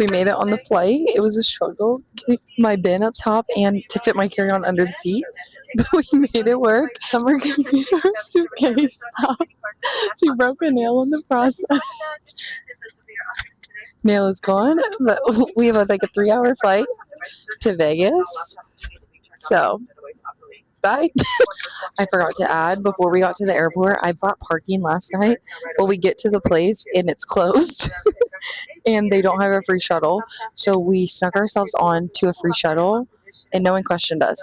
We made it on the flight. It was a struggle getting my bin up top and to fit my carry-on under the seat. But we made it work. Summer can get her suitcase out. She broke a nail in the process. Nail is gone, but we have like a 3-hour flight to Vegas. So, bye. I forgot to add, before we got to the airport, I bought parking last night. Well, we get to the place and it's closed. And they don't have a free shuttle. So we snuck ourselves on to a free shuttle and no one questioned us.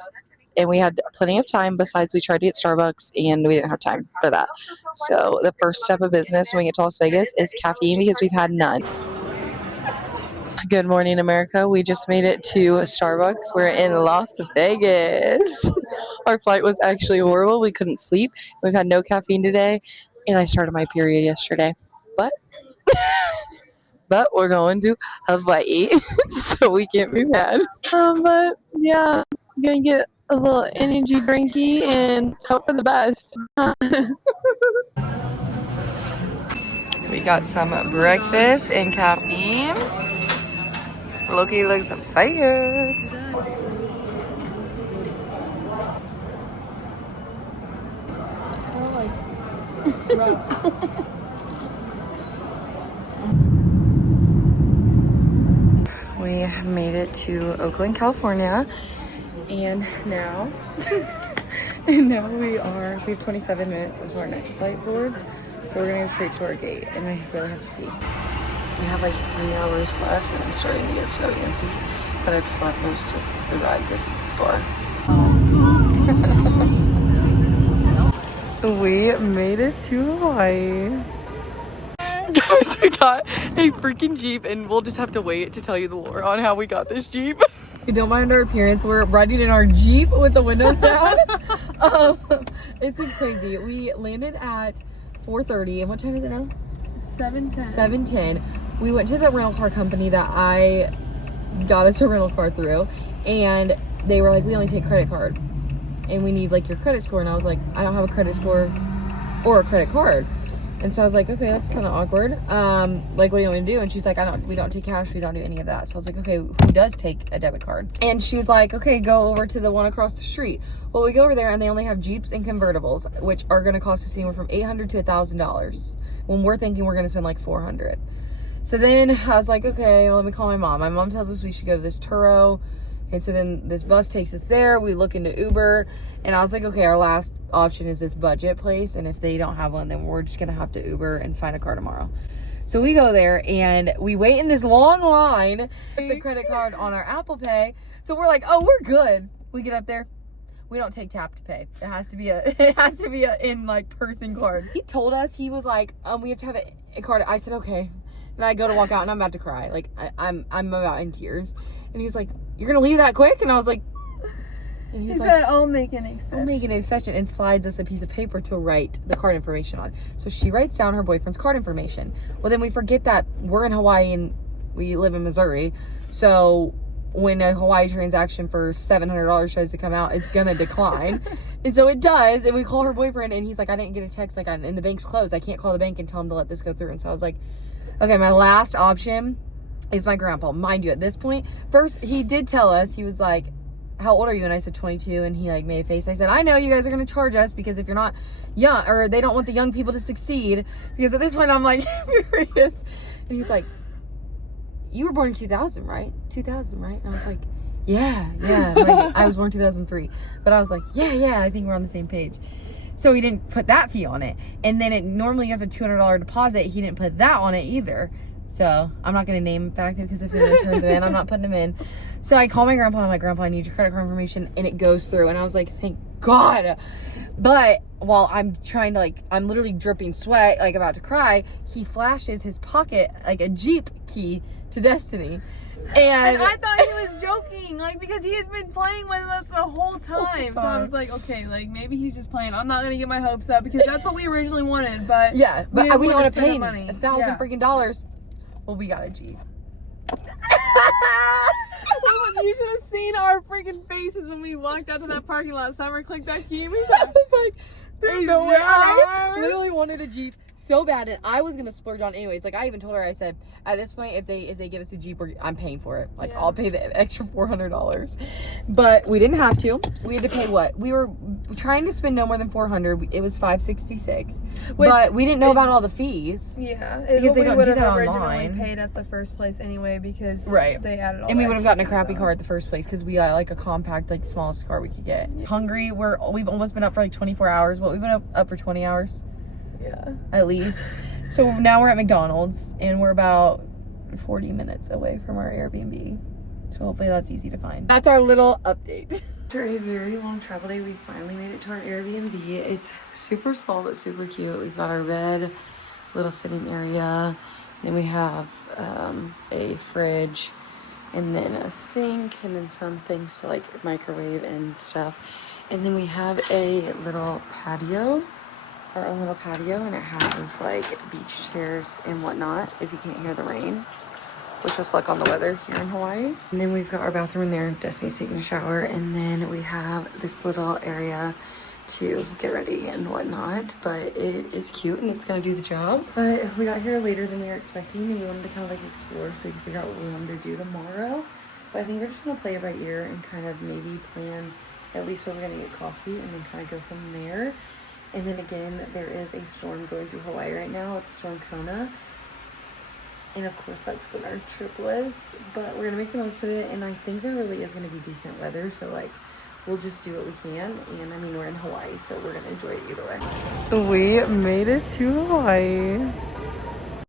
And we had plenty of time. Besides, we tried to get Starbucks and we didn't have time for that. So the first step of business when we get to Las Vegas is caffeine because we've had none. Good morning, America. We just made it to Starbucks. We're in Las Vegas. Our flight was actually horrible. We couldn't sleep. We've had no caffeine today. And I started my period yesterday. But we're going to Hawaii, so we can't be mad. But yeah, gonna get a little energy drinky and hope for the best. We got some breakfast and caffeine. Loki looks on fire. We made it to Oakland, California, and now we have 27 minutes until our next flight boards, so we're gonna go straight to our gate, and I really have to pee. We have like 3 hours left, and I'm starting to get so antsy, but I've slept most of the ride this far. We made it to Hawaii. Guys, we got a freaking Jeep, and we'll just have to wait to tell you the lore on how we got this Jeep. You don't mind our appearance. We're riding in our Jeep with the windows down. It's been crazy. We landed at 4:30, and what time is it now? 7:10. 7:10. We went to the rental car company that I got us a rental car through, and they were like, we only take credit card, and we need like your credit score. And I was like, I don't have a credit score or a credit card. And so I was like, okay, that's kind of awkward. Like, what do you want me to do? And she's like, we don't take cash. We don't do any of that. So I was like, okay, who does take a debit card? And she was like, okay, go over to the one across the street. Well, we go over there and they only have Jeeps and convertibles, which are going to cost us anywhere from $800 to $1,000 when we're thinking we're going to spend like $400. So then I was like, okay, well, let me call my mom. My mom tells us we should go to this Turo. And so then this bus takes us there. We look into Uber. And I was like, okay, our last option is this budget place. And if they don't have one, then we're just going to have to Uber and find a car tomorrow. So we go there and we wait in this long line with the credit card on our Apple Pay. So we're like, oh, we're good. We get up there. We don't take tap to pay. It has to be a in like person card. He told us, he was like, we have to have a card. I said, okay. And I go to walk out and I'm about to cry. Like I'm about in tears. And he was like, you're going to leave that quick? And I was like, and he said, I'll make an exception. I'll make an exception, and slides us a piece of paper to write the card information on. So she writes down her boyfriend's card information. Well, then we forget that we're in Hawaii and we live in Missouri. So when a Hawaii transaction for $700 tries to come out, it's going to decline. And so it does. And we call her boyfriend and he's like, I didn't get a text. Like, and the bank's closed. I can't call the bank and tell them to let this go through. And so I was like, okay, my last option is my grandpa. Mind you, at this point, first he did tell us, he was like, how old are you? And I said 22, and he like made a face. I said, I know you guys are going to charge us because if you're not young, or they don't want the young people to succeed, because at this point I'm like furious. And he's like, you were born in 2000, right? 2000, right? And I was like, yeah. Right. I was born 2003, but I was like, yeah, I think we're on the same page. So he didn't put that fee on it. And then normally you have a $200 deposit. He didn't put that on it either. So I'm not going to name back to him because if anyone turns him in, I'm not putting him in. So I call my grandpa and I'm like, Grandpa, I need your credit card information. And it goes through. And I was like, thank God. But while I'm trying to I'm literally dripping sweat, like about to cry, he flashes his pocket, like a Jeep key to Destiny. And I thought he was joking, because he has been playing with us the whole time. So I was like, okay, maybe he's just playing. I'm not gonna get my hopes up because that's what we originally wanted. But yeah, but we don't want to pay money. $1,000 freaking dollars. Well, we got a Jeep. You should have seen our freaking faces when we walked out to that parking lot. Summer clicked that key. We I was like, There's no way. I literally wanted a Jeep so bad, and I was gonna splurge on anyways. Like, I even told her, I said, at this point, if they give us a Jeep, I'm paying for it. Like, I'll pay the extra $400. But we didn't have to. We had to pay what? We were trying to spend no more than $400. It was $566. But we didn't know about all the fees. Yeah, because they don't do that originally online. Paid at the first place anyway because they added all. And we would have gotten a crappy car at the first place because we got like a compact, like smallest car we could get. Yeah. Hungry. We've almost been up for like 24 hours. Well, we've been up for 20 hours. Yeah. At least. So now we're at McDonald's and we're about 40 minutes away from our Airbnb. So hopefully that's easy to find. That's our little update. After a very long travel day, we finally made it to our Airbnb. It's super small but super cute. We've got our bed, little sitting area. Then we have a fridge and then a sink and then some things to like microwave and stuff. And then we have a little patio. Our own little patio, and it has like beach chairs and whatnot if you can't hear the rain, which just like on the weather here in Hawaii. And then we've got our bathroom in there. Destiny's taking a shower, and then we have this little area to get ready and whatnot, but it is cute and it's gonna do the job. But we got here later than we were expecting, and we wanted to kind of like explore so we could figure out what we wanted to do tomorrow. But I think we're just gonna play it by ear and kind of maybe plan at least where we're gonna get coffee and then kind of go from there. And then again, there is a storm going through Hawaii right now. It's Storm Kona. And of course, that's what our trip was. But we're going to make the most of it. And I think there really is going to be decent weather. So, like, we'll just do what we can. And, I mean, we're in Hawaii, so we're going to enjoy it either way. We made it to Hawaii.